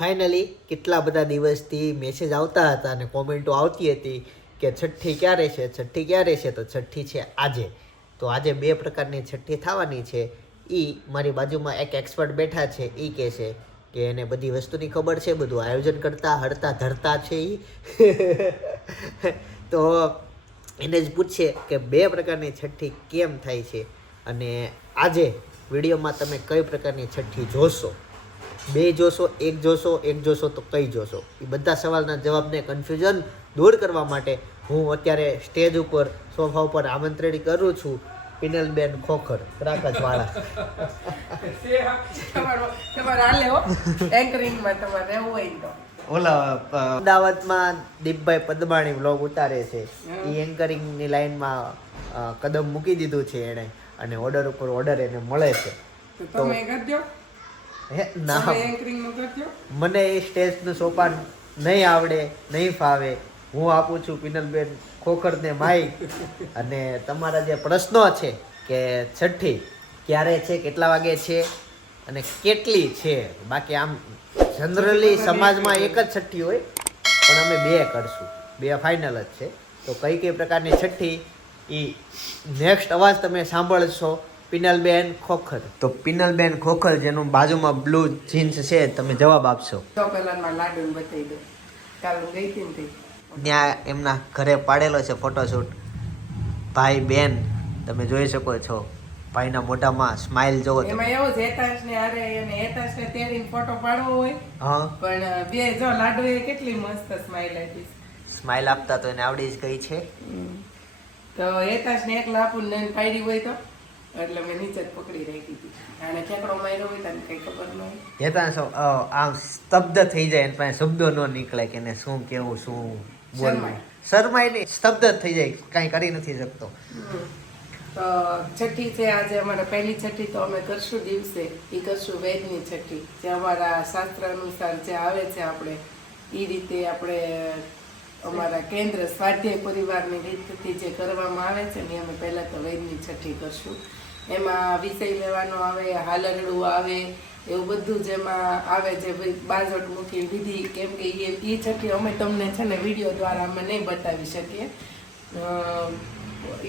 Finally કેટલા બધા દિવસથી મેસેજ આવતા હતા અને કોમેન્ટો આવતી હતી કે છઠ્ઠી ક્યારે છે, છઠ્ઠી ક્યારે છે. તો છઠ્ઠી છે આજે. તો આજે 2 પ્રકારની છઠ્ઠી થવાની છે. મારી બાજુમાં એક એક્સપર્ટ બેઠા છે. કહે છે કે એને બધી વસ્તુની ખબર છે, બધું આયોજન કરતા હરતા ધરતા છે તો એને જ પૂછશે કે 2 પ્રકારની છઠ્ઠી કેમ થાય છે અને આજે વિડીયોમાં તમે કઈ પ્રકારની છઠ્ઠી જોશો, 2 જોશો, 1 જોશો, 1 જોશો તો કઈ જોશો. એ બધા સવાલના જવાબને કન્ફ્યુઝન દૂર કરવા માટે હું અત્યારે સ્ટેજ ઉપર સોફા ઉપર આમંત્રિત કરું છું પિનલબેન ખોખર ક્રાકસવાળા. ઓલા અમદાવાદમાં દીપભાઈ પદમાણી વ્લોગ ઉતારે છે. એ એન્કરિંગની લાઈનમાં કદમ મૂકી દીધું છે એણે અને ઓર્ડર ઉપર ઓર્ડર એને મળે છે. તો ના, મને એ સ્ટેજનું સોપાન નહીં આવડે, નહીં ફાવે. હું આપું છું પિનલબેન ખોખરને માઇક. અને તમારા જે પ્રશ્નો છે કે છઠ્ઠી ક્યારે છે, કેટલા વાગે છે અને કેટલી છે, બાકી આમ જનરલી સમાજમાં એક જ છઠ્ઠી હોય પણ અમે 2 કરશું, 2 ફાઇનલ જ છે. તો કઈ પ્રકારની છઠ્ઠી એ નેક્સ્ટ અવાજ તમે સાંભળશો પિનલબેન ખોખર. તો પિનલબેન ખોખર જેનું બાજુમાં બ્લુ જીન્સ છે, તમે જવાબ આપશો. ત્યાં એમના ઘરે પાડેલો છે ફોટોશૂટ. ભાઈ બેન તમે જોઈ શકો છો, ભાઈના મોઢામાં સ્માઈલ જોવો. એમાં એવું છે હેતાંશને આરે અને હેતાંશને તેડીને ફોટો પાડવો હોય. હા, પણ બે જો લાડુએ કેટલી મસ્ત સ્માઈલ આપી. સ્માઈલ આપતા તો એને આવડી જ ગઈ છે. તો હેતાંશને એકલા આપું ને પાડી હોય તો એટલે મેં નીચે જ પકડી રાખી હતી. આને ઠેકડો માર્યો હોય તને કઈ ખબર ન હોય. હેતાંશ આમ સ્તબ્ધ થઈ જાય, એના પાસે શબ્દો ન નીકળે કે એને શું કેવું, શું બોલવું. શરમાય નહીં, સ્તબ્ધ થઈ જાય, કાંઈ કરી નથી શકતો. તો છઠ્ઠી છે આજે અમારે પહેલી છઠ્ઠી તો અમે કરશું દિવસે, એ કરશું વેદની છઠ્ઠી, જે અમારા શાસ્ત્ર અનુસાર જે આવે છે આપણે એ રીતે આપણે અમારા કેન્દ્ર સ્વાધ્યાય પરિવારની રીતથી જે કરવામાં આવે છે ને અમે પહેલાં તો વેદની છઠ્ઠી કરશું. એમાં વિષય લેવાનો આવે, હાલરડું આવે, એવું બધું જેમાં આવે જે બાજોટ મૂકી વિધિ. કેમ કે એ છઠ્ઠી અમે તમને છે ને વિડીયો દ્વારા અમે નહીં બતાવી શકીએ,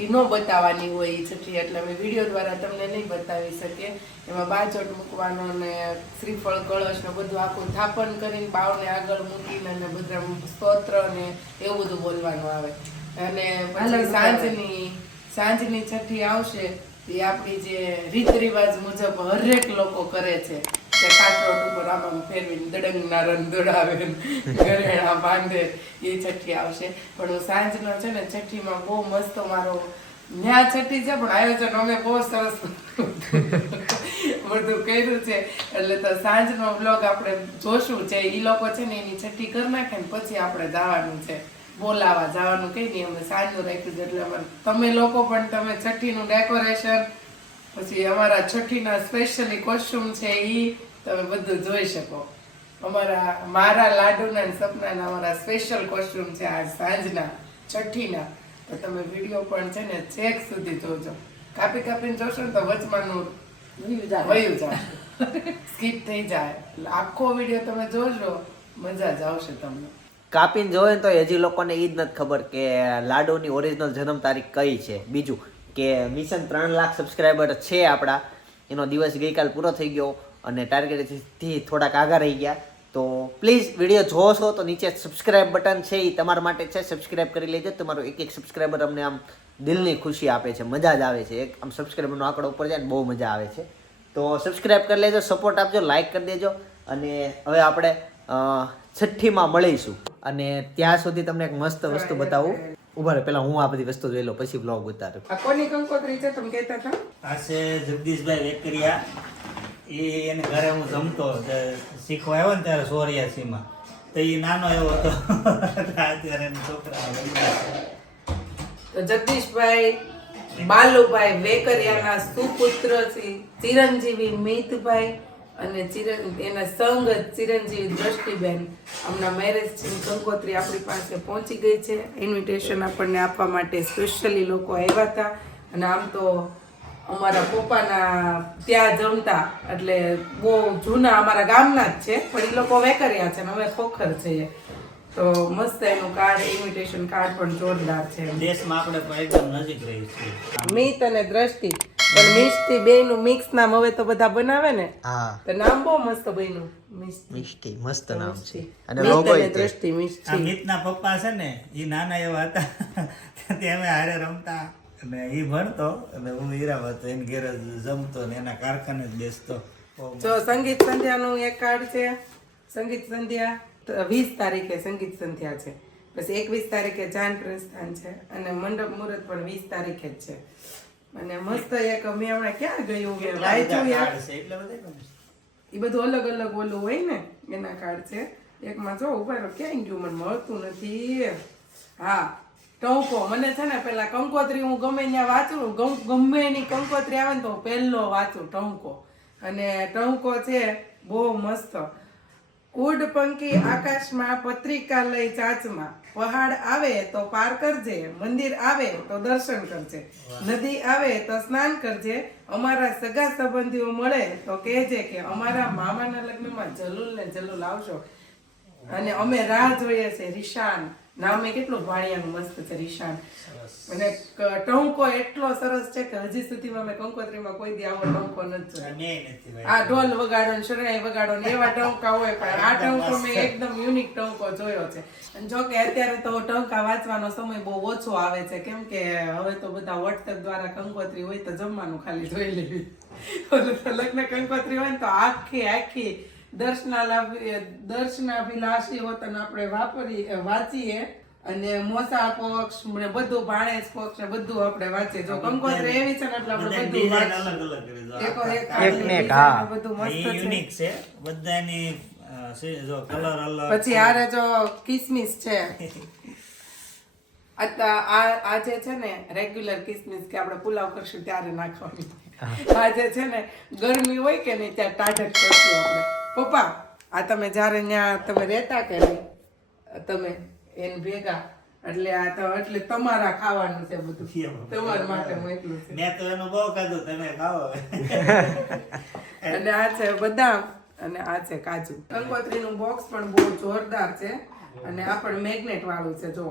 એ ન બતાવવાની હોય એ છઠ્ઠી, એટલે અમે વિડીયો દ્વારા તમને નહીં બતાવી શકીએ. એમાં બાજોટ મૂકવાનો ને શ્રીફળ કળશ ને બધું આખું થાપન કરીને બાવને આગળ મૂકીને અને બધા સ્તોત્ર ને એવું બધું બોલવાનું આવે. અને પછી સાંજની છઠ્ઠી આવશે એ આપણી જે રીત રિવાજ મુજબ હરેક લોકો કરે છે કે કાટોટ ઉપર આમ ફેરવીને દડંગના રન દોડાવે, ઘરેણા બાંધે, એ છઠ્ઠી આવશે. પણ સાંજનો છે ને છઠ્ઠીમાં બહુ મસ્ત મારો ન્યા છઠ્ઠી છે પણ આયોજન અમે બહુ સરસ બધું કર્યું છે. એટલે તો સાંજનો બ્લોગ આપણે જોશું. જે એ લોકો છે ને એની છઠ્ઠી કરી નાખે ને પછી આપણે જવાનું છે બોલાવા, જવાનું કઈ નહીં, અમે સાંજનું રાખ્યું છે. એટલે અમારે તમે લોકો પણ તમે છઠ્ઠીનું ડેકોરેશન, પછી અમારા છઠ્ઠીના સ્પેશિયલી કોસ્ચ્યુમ છે એ તમે બધું જોઈ શકો. મારા લાડુના અને સપનાના અમારા સ્પેશિયલ કોસ્ચ્યુમ છે આજ સાંજના છઠ્ઠીના. તો તમે વિડીયો પણ છે ને છેક સુધી જોજો. કાપીને જોશો ને તો વચમાંનું વયું જાય, સ્કીપ થઈ જાય. એટલે આખો વિડીયો તમે જોજો, મજા જ આવશે તમને. કાપીને જોવે તો હજી લોકોને એ જ નથી ખબર કે લાડુની ઓરિજિનલ જન્મ તારીખ કઈ છે. બીજું કે મિશન 3 લાખ સબસ્ક્રાઈબર છે આપણા, એનો દિવસ ગઈકાલ પૂરો થઈ ગયો અને ટાર્ગેટથી થોડાક આગળ રહી ગયા. તો પ્લીઝ વિડીયો જોવો છો તો નીચે સબસ્ક્રાઈબ બટન છે એ તમારા માટે છે, સબસ્ક્રાઈબ કરી લેજો. તમારો એક સબસ્ક્રાઈબર અમને આમ દિલની ખુશી આપે છે, મજા જ આવે છે. એક આમ સબસ્ક્રાઈબરનો આંકડો ઉપર જાય ને બહુ મજા આવે છે. તો સબસ્ક્રાઈબ કરી લેજો, સપોર્ટ આપજો, લાઈક કરી દેજો. અને હવે આપણે છઠ્ઠીમાં મળીશું અને ત્યાં સુધી તમને એક મસ્ત વસ્તુ બતાવું. ઉભા રહે, પેલા હું આ બધી વસ્તુ જોઈ લઉં પછી બ્લોગ ઉતારું. આ કોની કંકોત્રી છે તમે કહેતા હતા? આ છે જગદીશભાઈ વેકરિયા. એને ઘરે હું જમતો શીખવા આવ્યો ને ત્યારે 84માં, તો એ નાનો એવો હતો. અત્યારે છોકરા તો જગદીશભાઈ બાલુભાઈ વેકરિયાના સુપુત્ર ચિરંજીવી મિતભાઈ અને એના સંગત ચિરંજીવી દ્રષ્ટિબેન, આમના મેરેજ છે. કંકોત્રી આપણી પાસે પહોંચી ગઈ છે. ઇન્વિટેશન આપણને આપવા માટે સ્પેશિયલી લોકો આવ્યા હતા. અને આમ તો અમારા પપ્પાના ત્યાં જમતા, એટલે બહુ જૂના અમારા ગામના જ છે, પણ એ લોકો વેકરિયા છે ને અમે ખોખર છીએ. તો મસ્ત એનું કાર્ડ, ઇન્વિટેશન કાર્ડ પણ જોરદાર છે. દેશમાં આપણે પણ એકદમ નજીક રહી છીએ. મિત અને દ્રષ્ટિ, પણ મિષ્ટી બેયનું મિક્સ નામ હવે તો બધા બનાવે ને, હા તો નામ બહુ મસ્ત બન્યું. મિષ્ટી મસ્ત નામ છે. અને અને લોગો દ્રષ્ટિ આ મિષ્ટી. મિતના પપ્પા છે ને એ નાના એવા હતા તે અમે હારે રમતા અને એ ભણતો અને હું હીરામાં હતો, એને ઘેર જ જમતો ને એના કારખાને જ બેસતો. જો સંગીત સંધ્યાનું એક કાર્ડ છે. સંગીત સંધ્યા 20 તારીખે સંગીત સંધ્યા છે, પછી 21 તારીખે જાન પ્રસ્થાન છે, અને મંડપ મુહૂર્ત પણ 20 તારીખે જ છે. અને મસ્ત એક મેં હમણાં ક્યાં ગયું મેં વાંચ્યું યાર, એટલે બધા એ બધું અલગ અલગ ઓલું હોય ને એના કાર્ડ છે. એકમાં જો ઉપર ક્યાંય ગયું મને મળતું નથી. હા ટંકો, મને છે ને પેલા કંકોત્રી હું ગમે ત્યાં વાંચું, ગમે એની કંકોત્રી આવે ને તો પહેલો વાંચું ટંકો. અને ટંકો છે બહુ મસ્ત. ઉડ પંખી આકાશમાં, પત્રિકા લઈ ચાંચમાં, પહાડ આવે તો પાર કરજે, મંદિર આવે તો દર્શન કરજે, નદી આવે તો સ્નાન કરજે, અમારા સગા સંબંધીઓ મળે તો કહેજે કે અમારા મામાના લગ્નમાં જલુલ ને જલુલ આવશો. અને અમે રાહ જોઈએ છે. રિશાન નામે કેટલું ભાણિયાનું મસ્ત છે રિશાન. અને ટંકો એટલો સરસ છે કે હજી સુધીમાં મેં કંકોત્રીમાં કોઈ દી આવો ટંકો નથી જોયો. આ ઢોલ વગાડો ને શરણાઈ વગાડો ને એવા ટંકા હોય, પણ આ ટંકો મેં એકદમ યુનિક ટંકો જોયો છે. અને જો કે અત્યારે તો ટંકા વાંચવાનો સમય બહુ ઓછો આવે છે, કેમ કે હવે તો બધા વોટ્સએપ દ્વારા કંકોત્રી હોય તો જમવાનું ખાલી જોઈ લેવી. લગ્ન કંકોત્રી હોય ને તો આખી દર્શનાભિલાષી હોતન આપણે વાંચીએ, અને મોસા પક્ષ ને બધું, ભાણેજ પક્ષ ને બધું આપણે વાંચીએ. જો કંકોત્રી એવી છે ને એટલે આપણે બધું યુનિક છે બધાની. જો કલર અલગ. પછી આરે જો કિસમિસ છે. આજે છે ને રેગ્યુલર કિસમિસ કે આપણે પુલાવ કરશું ત્યારે નાખવાની. આજે છે ને ગરમી હોય કે નહીં ત્યાં ટાઢક કરશું આપણે. પપ્પા આ તમે જ્યારે ત્યાં તમે રહેતા કે નહીં તમે એને ભેગા, એટલે આ તો એટલે તમારા ખાવાનું છે બધું, તમારા માટે મોકલું છે. મેં તો એનું બહુ ખાધું, તમે ખાઓ. અને આ છે બદામ અને આ છે કાજુ. કંકોત્રીનું બોક્સ પણ બહુ જોરદાર છે, અને આ પણ મેગ્નેટ વાળું છે. જો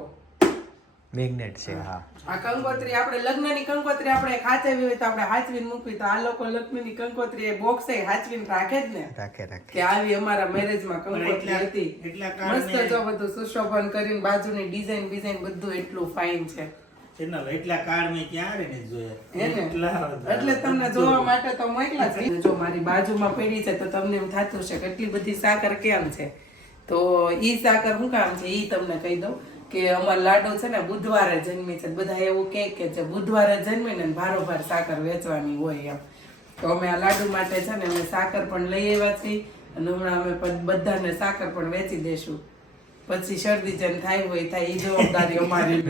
મેગ્નેટ છે. હા આ કંકોત્રી આપણે લગ્નની કંકોત્રી આપણે હાચવી હોય તો આપણે હાચવીને મૂકવી, તો આ લોકો લક્ષ્મીની કંકોત્રી એ બોક્સે હાચવીને રાખે જ ને, રાખે કે આવી અમારા મેરેજમાં કંકોત્રી હતી. મસ્ત જો બધું સુશોભન કરીને બાજુની ડિઝાઇન બધું એટલું ફાઇન છે. એટલા કાર્ડ મેં ક્યારે ને જોયા, એટલે તમને જોવા માટે તો મોકલા છે. જો મારી બાજુમાં પડી છે તો તમને એમ થતું છે કે એટલી બધી સાકર કેમ છે, તો ઈ સાકર શું કામ છે ઈ તમને કહી દઉં કે અમારા લાડુ છે ને બુધવારે જન્મી છે. બધા એવું કહે કે છે બુધવારે જન્મીને ભારોભાર સાકર વેચવાની હોય એમ. તો અમે આ લાડુ માટે છે ને અમે સાકર પણ લઈ આવ્યા છીએ, અને હમણાં અમે બધાને સાકર પણ વેચી દેશું. પછી શરદી જેમ થાય હોય થાય, એ જવાબદારી અમારી.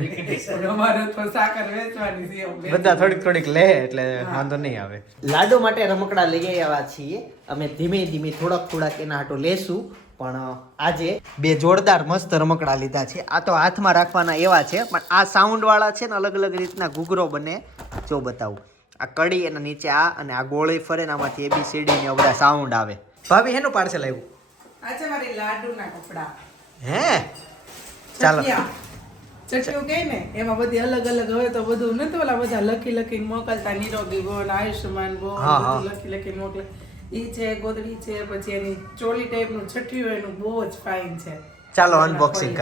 અમારે તો સાકર વેચવાની છે. બધા થોડીક લે એટલે વાંધો નહીં આવે. લાડુ માટે રમકડા લઈ આવ્યા છીએ અમે. ધીમે થોડાક એના હાટો લેશું. પણ આજે બે જોરદાર મસ્ત રમકડા લીધા છે. આ તો હાથમાં રાખવાના એવા છે, પણ આ સાઉન્ડ વાળા છે ને, અલગ અલગ રીતના ઘૂઘરો બને. જો બતાવું, આ કડી એના નીચે આ, અને આ ગોળી ફરે ને આમાંથી ABCD ને બધા સાઉન્ડ આવે. ભાભી એનું પાર્સલ આવ્યું? આ છે મારી લાડુના કપડા. હે ચાલો. ચટિયું કહે ને એમાં બધી અલગ અલગ. હવે તો બધું નથી ઓલા બધા લખીને મોકલતા, નિરોગી બોલ, આયુષ્યમાન બોલ, બધું લખીને મોકલે. ઈ છે ગોદડી છે, પછી એની ચોલી ટાઈપનું છઠ્ઠીયું એનું બહુ જ ફાઇન છે. ચાલો અનબોક્સિંગ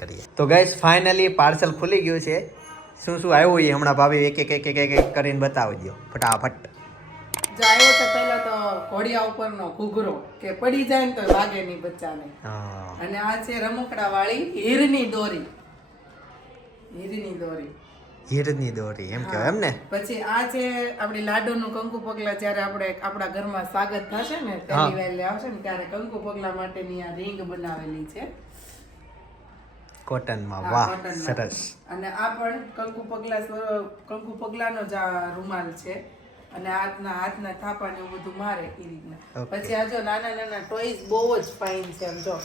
કરીએ. તો ગાઈસ ફાઇનલી પાર્સલ ખુલી ગયું છે. શું આવ્યું એ હમણાં ભાભી એક કરીને બતાવી દો ફટાફટ. જો આવ્યો તો પહેલા તો ઘોડિયા ઉપરનો ઘૂઘરો, કે પડી જાય ને તો વાગે નહીં બચ્ચાને. અને આ છે રમકડા વાળી હીરની દોરી. હીરની દોરી એમ કહેવાય એમ ને. પછી આ છે આપણી લાડુનું કંકુ પગલા. જ્યારે આપણે આપણા ઘરમાં સ્વાગત થશે ને, પહેલી વાર આવશે ને ત્યારે કંકુ પગલા માટેની આ રીંગ બનાવેલી છે કોટનમાં. વાહ સરસ. અને આ પણ કંકુ પગલાનો જ આ રૂમાલ છે, અને હાથના થાપા ને એવું બધું મારે એ રીતના. પછી આ જો નાના ટોયસ બહુ જ ફાઇન છે. એમ જો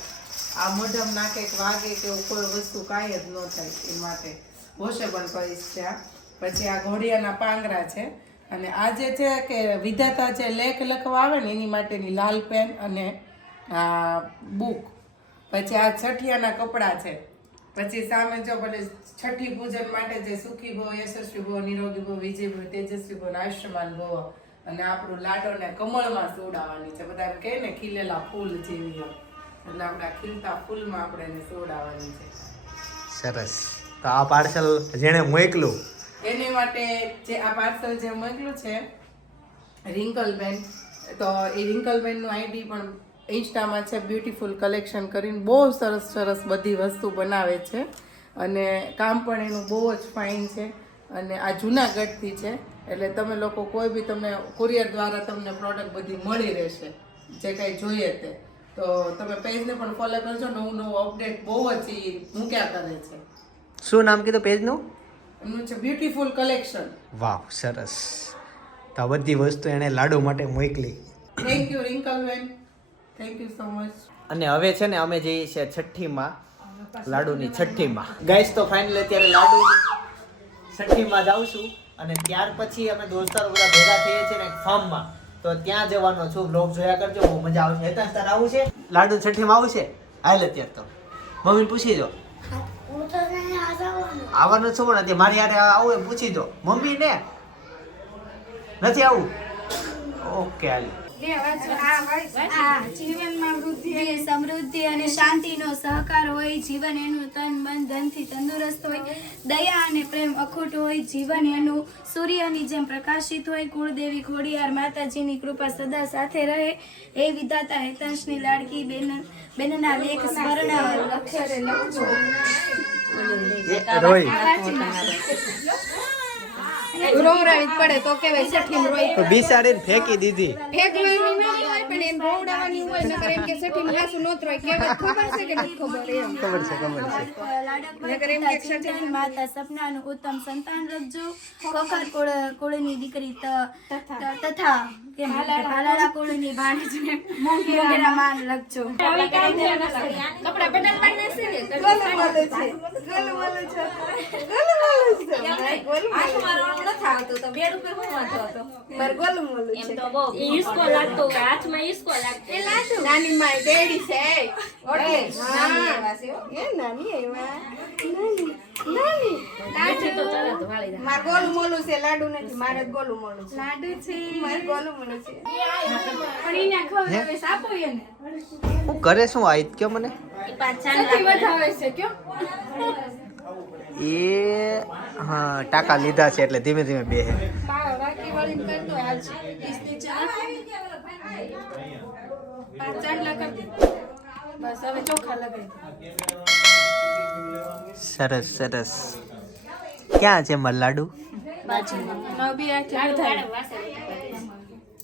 આ મોઢમ નાખે કે વાગે કે કોઈ વસ્તુ કાંઈ જ ન થાય એ માટે વોશેબલ ટોયસ છે આ. પછી આ ઘોડિયાના પાંગરા છે, અને આ જે છે કે વિધાતા જે લેખ લખવા આવે ને એની માટેની લાલ પેન અને બુક. પછી આ છઠિયાના કપડાં છે. પછી સામે જો ભલે છઠ્ઠી પૂજન માટે જે સુખી ભવ, યશસ્વી ભવ, નિરોગી ભવ, વિજય ભવ, તેજસ્વી ભવ, આયુષ્યમાન ભવ. અને આપણું લાડોને કમળમાં સોડાવવાની છે. બધા એમ કહે ને ખીલેલા ફૂલ જેવી એમ. એટલે આપણા ખીલતા ફૂલમાં આપણે એને સોડાવવાની છે. સરસ. તો આ પાર્સલ જેણે મોકલું એની માટે જે આ પાર્સલ જે મોકલ્યું છે રિંકલબેન, તો એ રિંકલબેનનું આઈડી પણ ઇન્સ્ટામાં છે, બ્યુટીફુલ કલેક્શન કરીને બહુ સરસ સરસ બધી વસ્તુ બનાવે છે. અને કામ પણ એનું બહુ જ ફાઇન છે. અને આ જૂનાગઢથી છે, એટલે તમે લોકો કોઈ બી તમને કુરિયર દ્વારા તમને પ્રોડક્ટ બધી મળી રહેશે જે કાંઈ જોઈએ તે. તો તમે પેજને પણ ફોલો કરજો, નવું નવું અપડેટ બહુ જ ઈ મૂક્યા કરે છે. શું નામ કીધું પેજનું? એમનું છે બ્યુટીફુલ કલેક્શન. વાવ, સરસ. તો આ બધી વસ્તુ એણે લાડુ માટે મોકલી. Thank you રિંકલબેન, thank you so much. અને હવે છે ને અમે જઈએ છીએ છઠ્ઠીમાં, લાડુની છઠ્ઠીમાં. ગાઈસ તો ફાઇનલી અત્યારે લાડુની છઠ્ઠીમાં જાઉં છું. અને ત્યાર પછી અમે દોસ્તારો બધા ભેગા થઈએ છીએ ને એક ફાર્મમાં, તો ત્યાં જવાનો છું. બ્લોગ જોયા કરજો, બહુ મજા આવશે. હેતાંશ તારે આવું છે લાડુ છઠ્ઠીમાં આવું છે? હાલ અત્યારે તો મમ્મીને પૂછી દો. આવવાનું છું પણ અત્યારે મારી યારે આવું એમ પૂછી દો મમ્મી ને. નથી આવું? ઓકે હાલ. જીવનમાં વૃદ્ધિ અને સમૃદ્ધિ અને શાંતિનો સહકાર હોય. જીવન એનું તન મન ધનથી તંદુરસ્ત હોય. દયા અને પ્રેમ અખૂટ હોય. જીવન એનું સૂર્યની જેમ પ્રકાશિત હોય. કુળદેવી ખોડિયાર માતાજીની કૃપા સદા સાથે રહે. એ વિધાતા હેતાંશની લાડકી બેનના લેખ સ્મરણ અક્ષરે લખજો. રોવરાવી પડે તો કેવાય છઠ્ઠી રોઈ બિસાડીને ફેંકી દીધી. ફેંકવાની નહીં હોય પણ એમ રોવડાવવાની હોય. નકર એમ કે છઠ્ઠી હાસુ નો ત્રોય કેવાય. ખબર છે કે નથી ખબર? એમ ખબર છે, ખબર છે. નકર એમ કે છઠ્ઠી માતા સપનાનું ઉત્તમ સંતાન રખજો. ખોખર કુળની દીકરી તથા કેમ હાલાળા કુળની ભાણેજને મોંઘેરા માન લખજો. કપડા બદલ પાડને છે ને ગોલું છે. આસમાનો ન થાતો તો બેડ ઉપર હું વાંધો હતો. માર ગોલું મોલું એમ છે. તો બહુ ઈસકો લાગતો હોય, હાથમાં ઈસકો લાગતો. એ લાડુ નાની માય ડેડી છે. ઓટલે નાની એવા છે. એ નાની એવા નાની લાડુ તો ચાલે તો વાળી દે. માર ગોલું મોલું છે. લાડુ નથી, મારે ગોલું મોલું છે. લાડુ છે માર ગોલું મોલું છે. પણ એને ખબર હવે સાપો એને હું કરે શું આઈ કે મને ઈ પાછા વધાવે છે કયો? એ હા ટાકા લીધા છે એટલે ધીમે ધીમે બેહે. વાકી વાળી કરતો હાલ છે. 30 ની ચાર 5 લા કરી દે. બસ હવે ચોખા લગાવી દે. સરસ સરસ. ક્યાં છે મારા લાડુ? નવ બી આ થાય.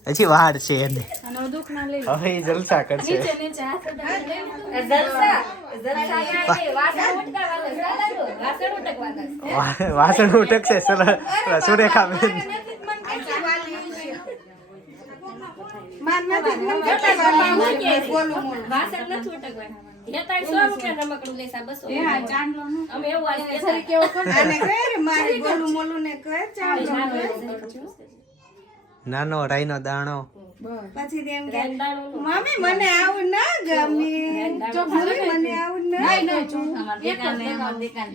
હજી વાર છે એને. અને દુખ ના લઈ હવે એ જલસા કરશે. નીચે નીચે હાથ ઉડાડી લે. જલસા કાંઈ વાસણ ઉટકાવાના સાલાડો વાસણ ઉટકવાના. વાસણ ઉટકશે સુરેખા બેન. માર નથી મન કરતા ગોલું મોલું. વાસણ નથી ઉટકવાના. હેતાય 100 રૂપિયા રમકડું લેસા 200. એ હા ચાંદલો નું અમે એવું આજ સરી કેવો કર. આને કહે રે મારે ગોલું મોલું ને કહે ચાંદલો નું. નાનો રાઈનો દાણો. પછી તેમ કે મમ્મી મને આવું ના ગમે. જો મમ્મી મને આવું ના ગમે.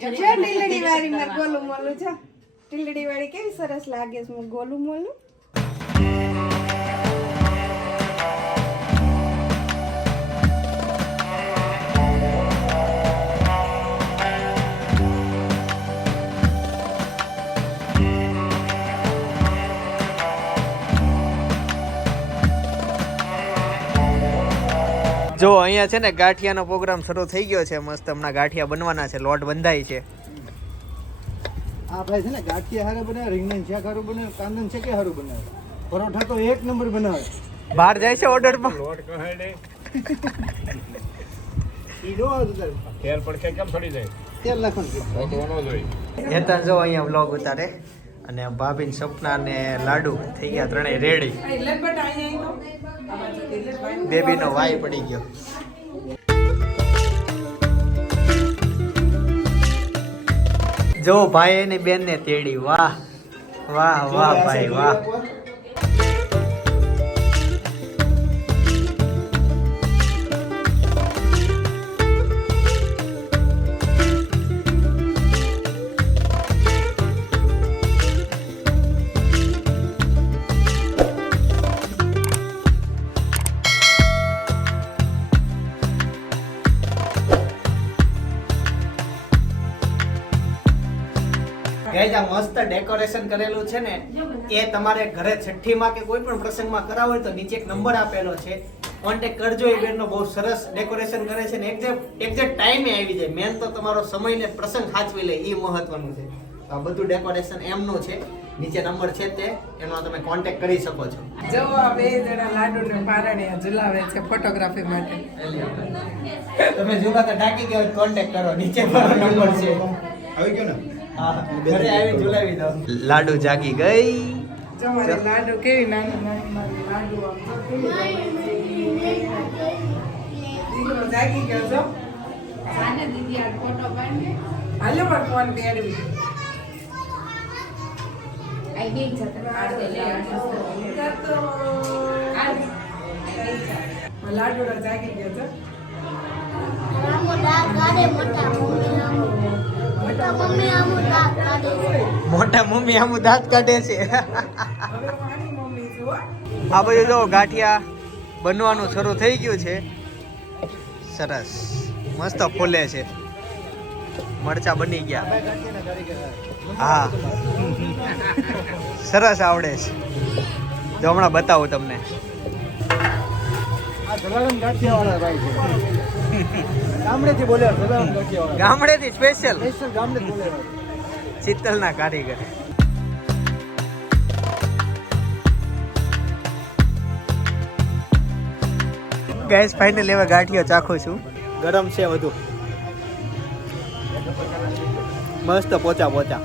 જો ટીલડી વાળી માર ગોલું મોલું છે. ટીલડી વાળી કેવી સરસ લાગે છે માર ગોલું મોલું. જો અહીંયા છે ને ગાંઠિયાનો પ્રોગ્રામ શરૂ થઈ ગયો છે. મસ્ત હમણાં ગાંઠિયા બનવાના છે. લોટ બંધાય છે. આપણે છે ને ગાંઠિયા હારે બનાવે, રીંગણ શાક હારું બનાવે, કાંદન છે કે હારું બનાવે, પરોઠા તો એક નંબર બનાવે. બહાર જાય છે ઓર્ડરમાં. લોટ કહે ઈ નો આવતું તારે. તેલ પડકે કેમ છોડી જાય? તેલ નાખવાનું છે. હોનો જોઈ. હેતન જો અહીંયા વ્લોગ ઉતારે અને ભાભીન સપના ને લાડુ થઈ ગયા ત્રણેય રેડી. બેબીનો વાય પડી ગયો. જો ભાઈ એની બેન ને તેડી. વાહ વાહ વાહ ભાઈ વાહ. ગાઈઝ આ મસ્ત ડેકોરેશન કરેલું છે ને એ તમારે ઘરે છઠ્ઠીમાં કે કોઈ પણ પ્રસંગમાં કરાવો હોય તો નીચે એક નંબર આપેલો છે, કોન્ટેક્ટ કરજો. એ બેનનો બહુ સરસ ડેકોરેશન કરે છે ને એક્ઝેક્ટ ટાઈમે આવી જાય. મેન તો તમારો સમય ને પ્રસંગ સાચવી લે એ મહત્વનું છે. આ બધું ડેકોરેશન એમનું છે. નીચે નંબર છે તે એનો તમે કોન્ટેક્ટ કરી શકો છો. જો આ બે જણા લાડુને પારણિયા ઝુલાવે છે ફોટોગ્રાફી માટે. તમે ઝુલાતા ઢાકી ગયો કોન્ટેક્ટ કરો, નીચે મારો નંબર છે. આવી ગયો ને? હા, ઘરે આવી ઝુલાવી દો. લાડુ જાગી ગઈ. જો મારી લાડુ કેવી નાની નાની મારી લાડુ આમ જો કેવી દીકરો જાગી ગયો છો. હાલો પણ ફોન પેડવી. લાડુ જાગી ગયો છો. મોટા મમ્મી આમ દાંત કાઢે છે. હવે મારી મમ્મી છું હો. આ બધું જો ગાંઠિયા બનવાનું શરૂ થઈ ગયું છે. સરસ મસ્ત ફૂલે છે. મરચા બની ગયા. હા સરસ આવડે છે. જો હમણાં બતાવું તમને. આ જલારામ ગાંઠિયાવાળા ભાઈ છે. ગામડેથી બોલ્યા જલારામ ગાંઠિયાવાળા. ગામડેથી સ્પેશિયલ સ્પેશિયલ ગામડેથી બોલ્યા. શીતલના કારીગર. ગેસ ફાઇનલ એવા ગાંઠિયા ચાખું છું. ગરમ છે વધુ. મસ્ત પોચા પોચા.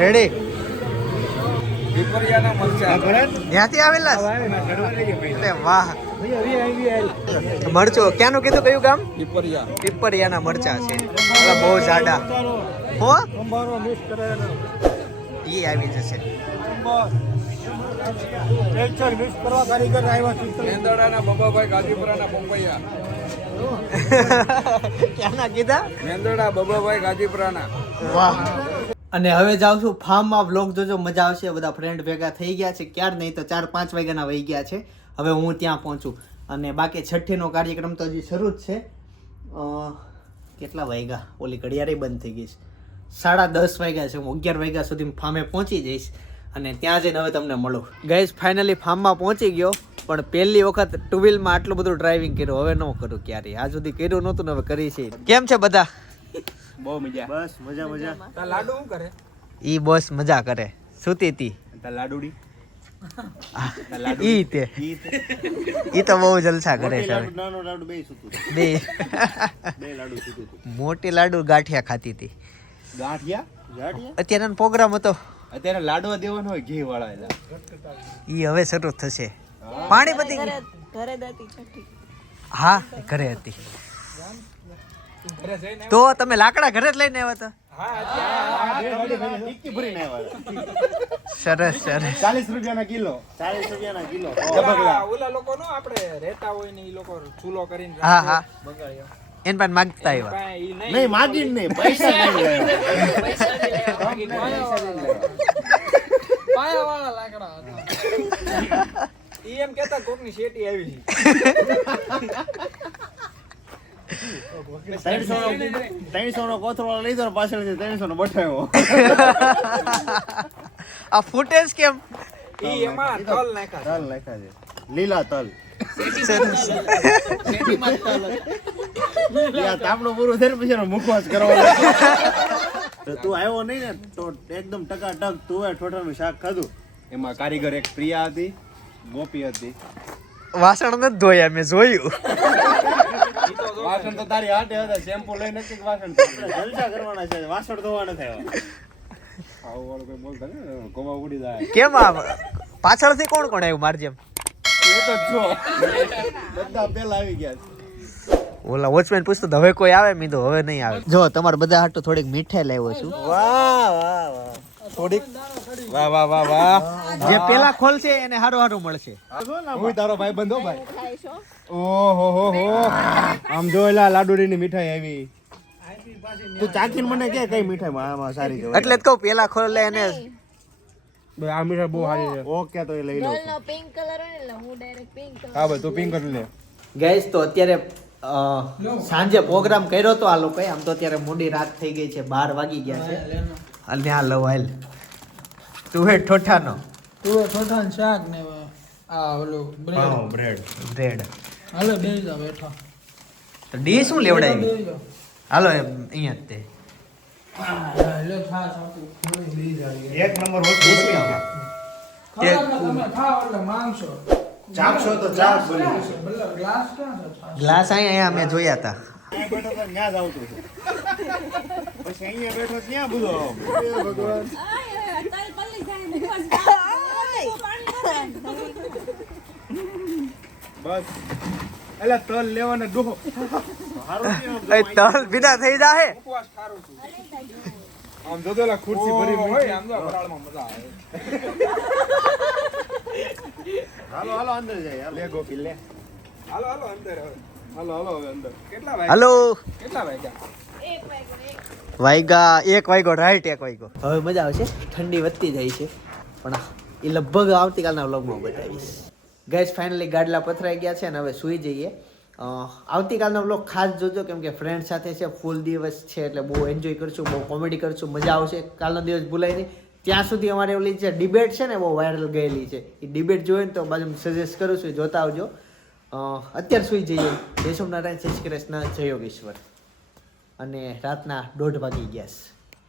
રેડી ત્યાંથી આવેલા છે? અરે વાહ. મરચો ક્યાંનું કીધું, કયું ગામ? પીપરિયાના મરચા છે. બહુ જાડા. હો સંભારો મિક્સ કરેલો. એ આવી જશે. ટેક્સચર મિક્સ કરવા કારીગર આવ્યા છે. મેંદરડાના બબાભાઈ ગાજીપુરાના પંપૈયા. ક્યાંના કીધા? મેંદરડા બબાભાઈ ગાજીપુરાના. વાહ. અને હવે જાઉં છું ફાર્મમાં. વ્લોગ જોજો, મજા આવશે. બધા ફ્રેન્ડ ભેગા થઈ ગયા છે ક્યાર, નહીં તો 4-5 વાગ્યાના વહી ગયા છે. હવે હું ત્યાં પહોંચું. અને બાકી છઠ્ઠીનો કાર્યક્રમ તો હજી શરૂ જ છે. કેટલા વાગ્યા? ઓલી ઘડિયાળે બંધ થઈ ગઈ છે. 10:30 વાગ્યા છે. હું 11 વાગ્યા સુધી ફાર્મે પહોંચી જઈશ અને ત્યાં જઈને હવે તમને મળું. ગાઈસ ફાઇનલી ફાર્મમાં પહોંચી ગયો, પણ પહેલી વખત ટુ વ્હીલમાં આટલું બધું ડ્રાઇવિંગ કર્યું. હવે ન કરું ક્યારેય. આ સુધી કર્યું નહોતું ને હવે કરી છે. કેમ છે બધા? બહુ મજા. બસ મજા મજા. તાર લાડુ શું કરે? ઈ બોસ મજા કરે. સુતી તી તાર લાડુડી. ઈ તે ઈ તો બહુ જલસા કરે છે. હવે નાનો લાડુ બે સૂતું. બે બે લાડુ સૂતું. મોટી લાડુ ગાંઠિયા ખાતી હતી. ગાંઠિયા? ગાંઠિયા? અત્યારે પ્રોગ્રામ હતો. અત્યારે લાડવા દેવાનો હોય ઘી વાળા. ઈ હવે શરૂ થશે. પાણી પતી ગયું? હા ઘરે હતી. તો તમે લાકડા ઘરે જ લઈને આવ્યા હતા? ટિક્કી ભરીને આવ્યા. સરસ સરસ. 40 રૂપિયાના કિલો. 40 રૂપિયાના કિલો. ઓલા લોકો નો આપણે રહેતા હોય ને ઈ લોકો ચૂલો કરીને હા હા બગાડ્યો. એન પાસે માગતા આવ્યા. કાંઈ ઈ નહીં. નહીં માગીને નહીં, પૈસા નહીં. પાયાવાળા લાકડા હતા. ઈ એમ કહેતા કોકની શેટી આવી છે. 300 નો કોથળો લઈ દો પાછળથી 300 નો બઠાયો. આ ફૂટેજ કેમ? ઈ એમાં તલ નાખ્યા. તલ નાખ્યા છે. લીલા તલ. સરસ. યા તાપણું પૂરું થઈને પછી એનો મુખવાસ કરવાનો. તો તું આવ્યો નહીં ને તો એકદમ ટકાટક તુવેર ઠોઠરનું શાક ખાધું. એમાં કારીગર એક પ્રિયા હતી, ગોપી હતી. વાસણ નથી ધોયા, મેં જોયું. વાસણ તો તારી હાથે હતા. શેમ્પુ લઈને કે વાસણ જલસા કરવાના છે, વાસણ ધોવાના થયા. આવું વાળું કોઈ બોલતા ને ગોવા ઉડી જાય. કેમ આ પાછળથી કોણ કોણ આવ્યું માર જેમ? એ તો જો બધા પેલા આવી ગયા છે. ઓલા વોચમેન પૂછતો હવે કોઈ આવે? મી તો હવે નહીં આવે. જો તમારે બધા હાટુ થોડીક મીઠાઈ લાવ્યો છું. વાહ વાહ વાહ. થોડીક વાહ વાહ વાહ વાહ. જે પેલા ખોલશે એને હારું હારું મળશે. હું તારો ભાઈ બંધો ભાઈ. ઓહો હો હો. આમ જોયેલા લાડુડીની મીઠાઈ આવી. તું ચાખીને મને કે કઈ મીઠાઈ આમાં સારી છે? એટલે જ કહું પેલા ખોલે એને. આ મીઠાઈ બહુ સારી છે. ઓકે તો એ લઈ લો. પિંક કલર હોય ને હું ડાયરેક્ટ પિંક કલર. હા ભાઈ તું પિંક કરી લે. ગાઈસ તો અત્યારે સાંજે પ્રોગ્રામ કર્યો તો આ લોકોએ. આમ તો અત્યારે મોડી રાત થઈ ગઈ છે, 12 વાગી ગયા છે. અને આ લવ હાલ તું હે ઠોઠાનો તું ઠોઠાનું શાક ને આ ઓલું બ્રેડ બ્રેડ. હાલો બેસી જાઓ બેઠા તો ડી શું લેવડાવી? બેસી જાઓ. હાલો અહીંયા જ તે લે છાશ આપું થોડી લઈ જાવી એક નંબર વસ્તુ બનાવો. તમે ખાઓ એટલે માંગશો ચાખશો તો ચાખ બની જશે. ભલે ગ્લાસ ક્યાં છે છાશ? ગ્લાસ અહીંયા અમે જોયા હતા. અહીંયા બેઠો તો ત્યાં જ આવતું છે. પછી અહીંયા બેઠો ત્યાં બધું આવો. હે ભગવાન તલ પલ્લી જાય ને બસ બસ એલા તલ લેવાને ડોહો હારું તલ વિના થઈ જાહે. ઉપવાસ ખારું છું આમ જો તો ખુરશી ભરી મૂકી આમ તો વરાળમાં મજા આવે હાલો હાલો અંદર જાય લે ગોપી લે હાલો હાલો અંદર હાલો હાલો હવે અંદર કેટલા વાગ્યા હલો કેટલા વાગ્યા વાગ્યા 1 વાગ્યો રાઈટ 1 વાગ્યો. હવે મજા આવશે. ઠંડી વધતી જાય છે પણ એ લગભગ આવતીકાલના વ્લોગમાં બતાવીશ. ગાઈસ ફાઇનલી ગાડલા પથરાઈ ગયા છે અને હવે સૂઈ જઈએ. આવતીકાલનો વ્લોગ ખાસ જોજો કેમ કે ફ્રેન્ડ સાથે છે, ફૂલ દિવસ છે એટલે બહુ એન્જોય કરશું, બહુ કોમેડી કરશું, મજા આવશે. કાલનો દિવસ ભૂલાય નહીં. ત્યાં સુધી અમારે ઓલી જે ડિબેટ છે ને બહુ વાયરલ ગયેલી છે, એ ડિબેટ જોઈએ ને તો બાજુ સજેસ્ટ કરું છું, જોતા આવજો. અત્યારે સૂઈ જઈએ. જય સોમનારાયણ, જય શ્રી કૃષ્ણ, જય યોગેશ્વર. અને રાતના 1:30 વાગી ગયા છે.